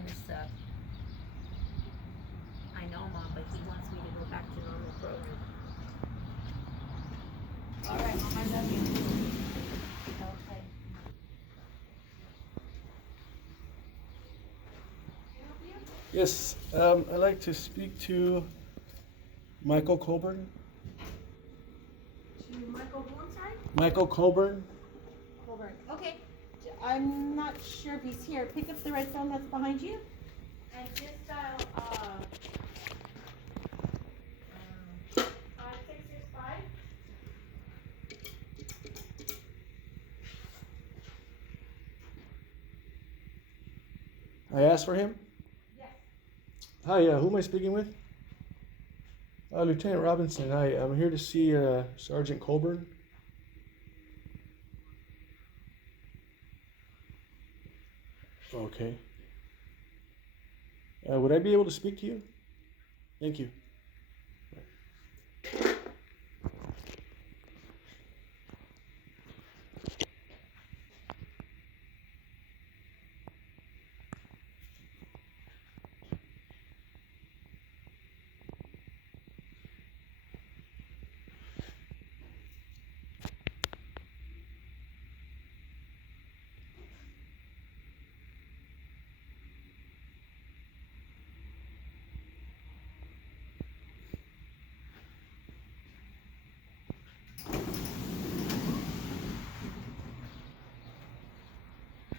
kind of stuff. I know, Mom, but he wants me to go back to normal program. All right, Mom, I love you. Okay. Yes, I'd like to speak to Michael Colburn. To Michael, who, I'm sorry? Michael Colburn. Colburn. Okay. I'm not sure if he's here. Pick up the red phone that's behind you. And just dial 5665. I asked for him. Yes. Hi, who am I speaking with? Lieutenant Robinson. Hi, I'm here to see Sergeant Colburn. Okay. Would I be able to speak to you? Thank you.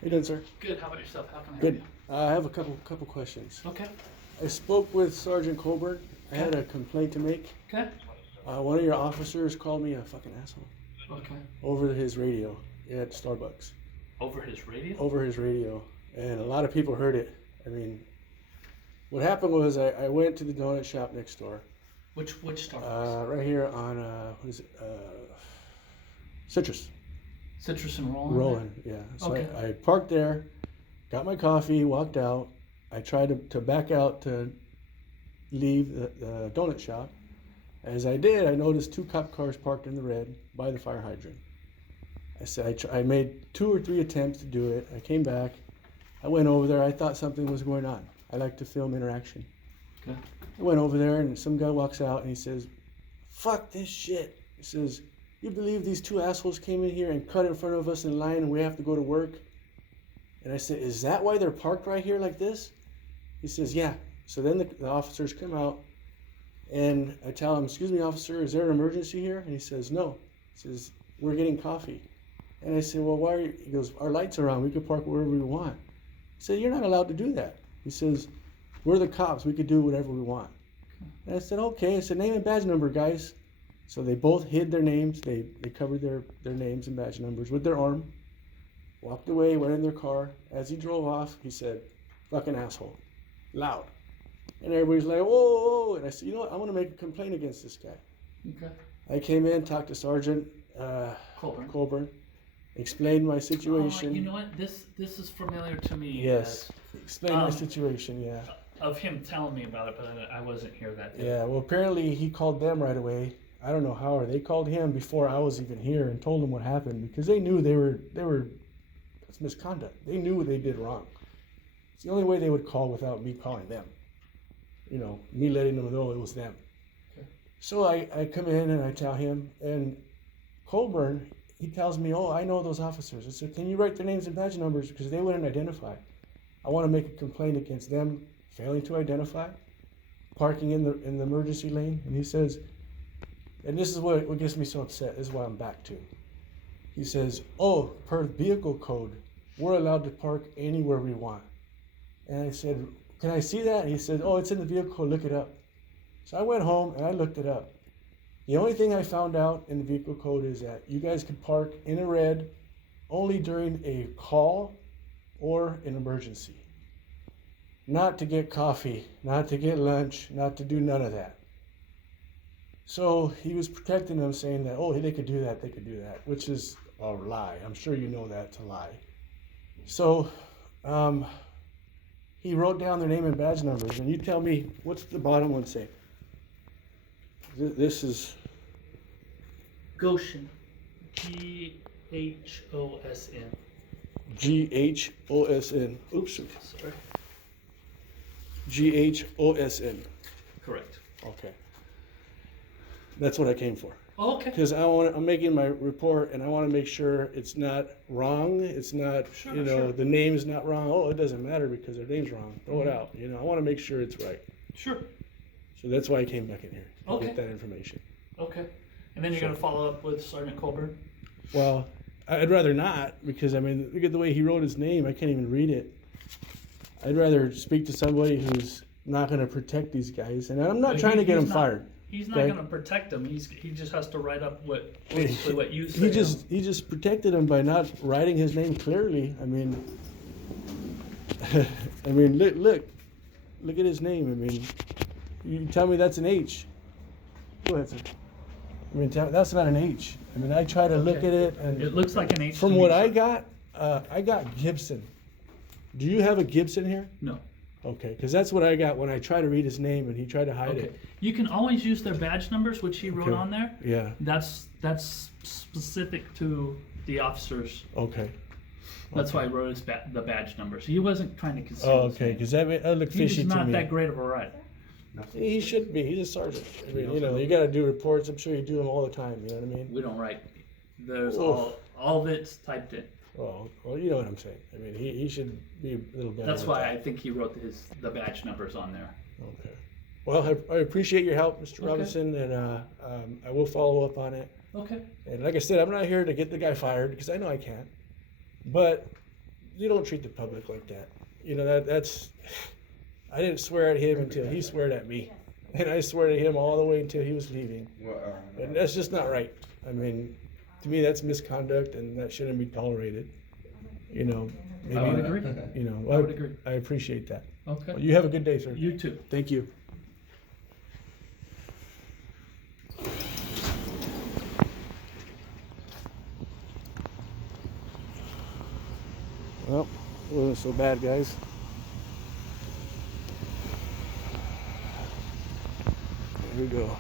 How you doing, sir? Good. How about yourself? How can I help Good. you? I have a couple questions. Okay. I spoke with Sergeant Colburn. I had a complaint to make. Okay. One of your officers called me a fucking asshole Okay. over his radio at Starbucks. Over his radio? Over his radio, and a lot of people heard it. I mean, what happened was I went to the donut shop next door, Which Starbucks? right here on what is it? Citrus. Citrus and Roland? Roland, yeah. So Okay. I parked there, got my coffee, walked out. I tried to back out to leave the donut shop. As I did, I noticed two cop cars parked in the red by the fire hydrant. I said I made 2 or 3 attempts to do it. I came back. I went over there. I thought something was going on. I like to film interaction. Okay. I went over there, and some guy walks out, and he says, "Fuck this shit." He says, "You believe these two assholes came in here and cut in front of us in line, and we have to go to work?" And I said, "Is that why they're parked right here like this?" He says, "Yeah." So then the officers come out, and I tell him, "Excuse me, officer, is there an emergency here?" And he says, "No." He says, "We're getting coffee." And I said, "Well, why are you?" He goes, "Our lights are on. We could park wherever we want." I said, "You're not allowed to do that." He says, "We're the cops. We could do whatever we want." And I said, "Okay." I said, "Name and badge number, guys." So they both hid their names. They covered their names and badge numbers with their arm. Walked away, went in their car. As he drove off, he said, "Fucking asshole." Loud. And everybody's like, "Whoa, whoa, whoa." And I said, "You know what? I want to make a complaint against this guy." Okay. I came in, talked to Sergeant Colburn, explained my situation. You know what? This is familiar to me. Yes. Explained my Um, situation, yeah. Of him telling me about it, but I wasn't here that day. Yeah, well, apparently he called them right away. I don't know how, or they called him before I was even here and told him what happened because they knew they were it's misconduct. They knew what they did wrong. It's the only way they would call without me calling them. You know, me letting them know it was them. Okay. So I come in and I tell him, and Colburn, he tells me, "Oh, I know those officers." I said, "Can you write their names and badge numbers because they wouldn't identify. I want to make a complaint against them failing to identify, parking in the emergency lane." And he says, and this is what gets me so upset. This is why I'm back to. He says, "Oh, per vehicle code, we're allowed to park anywhere we want." And I said, "Can I see that?" And he said, "Oh, it's in the vehicle code. Look it up." So I went home and I looked it up. The only thing I found out in the vehicle code is that you guys could park in a red only during a call or an emergency. Not to get coffee, not to get lunch, not to do none of that. So he was protecting them, saying that, "Oh, they could do that, which is a lie. I'm sure you know that's a lie. So he wrote down their name and badge numbers, and you tell me, what's the bottom one say? This is Goshen. Ghosn. GHOSN. Oops. Sorry. Ghosn. Correct. Okay. That's what I came for. Okay. Because I'm making my report, and I want to make sure it's not wrong. It's not, Sure, you know, sure. the name's not wrong. Oh, it doesn't matter because their name's wrong. Throw it out. You know, I want to make sure it's right. Sure. So that's why I came back in here to Okay. get that information. Okay. And then you're Sure. gonna follow up with Sergeant Colburn? Well, I'd rather not because I mean, look at the way he wrote his name. I can't even read it. I'd rather speak to somebody who's not going to protect these guys, and I'm not But trying to get he's them not- fired. He's not Okay. gonna protect them. He just has to write up basically what you say. He just protected him by not writing his name clearly. I mean, I mean, look at his name. I mean, you tell me that's an H. Go ahead, sir. I mean, that's not an H. I mean, I try to look Okay. at it, and It looks like an H. from to what me, I sir. got Gibson. Do you have a Gibson here? No. Okay, because that's what I got when I tried to read his name, and he tried to hide Okay. it. You can always use their badge numbers, which he wrote Okay. on there. Yeah. That's specific to the officers. Okay. That's why I wrote the badge numbers. He wasn't trying to conceal. Oh, his okay, name. because that looked fishy He's to not me. that great of a writer. He should be. He's a sergeant. I mean, you know, you got to do reports. I'm sure you do them all the time. You know what I mean? We don't write. There's Oof. all of it's typed in. Well, you know what I'm saying. I mean, he should be a little better. That's with why that. I think he wrote the badge numbers on there. Okay. Well, I appreciate your help, Mr. Okay. Robinson, and I will follow up on it. Okay. And like I said, I'm not here to get the guy fired because I know I can't. But you don't treat the public like that. You know that's. I didn't swear at him until he swore at me, and I swore at him all the way until he was leaving. And that's just not right. I mean, to me, that's misconduct, and that shouldn't be tolerated. You know, maybe. I would agree. You know, I would agree. I appreciate that. Okay. Well, you have a good day, sir. You too. Thank you. Well, it wasn't so bad, guys. Here we go.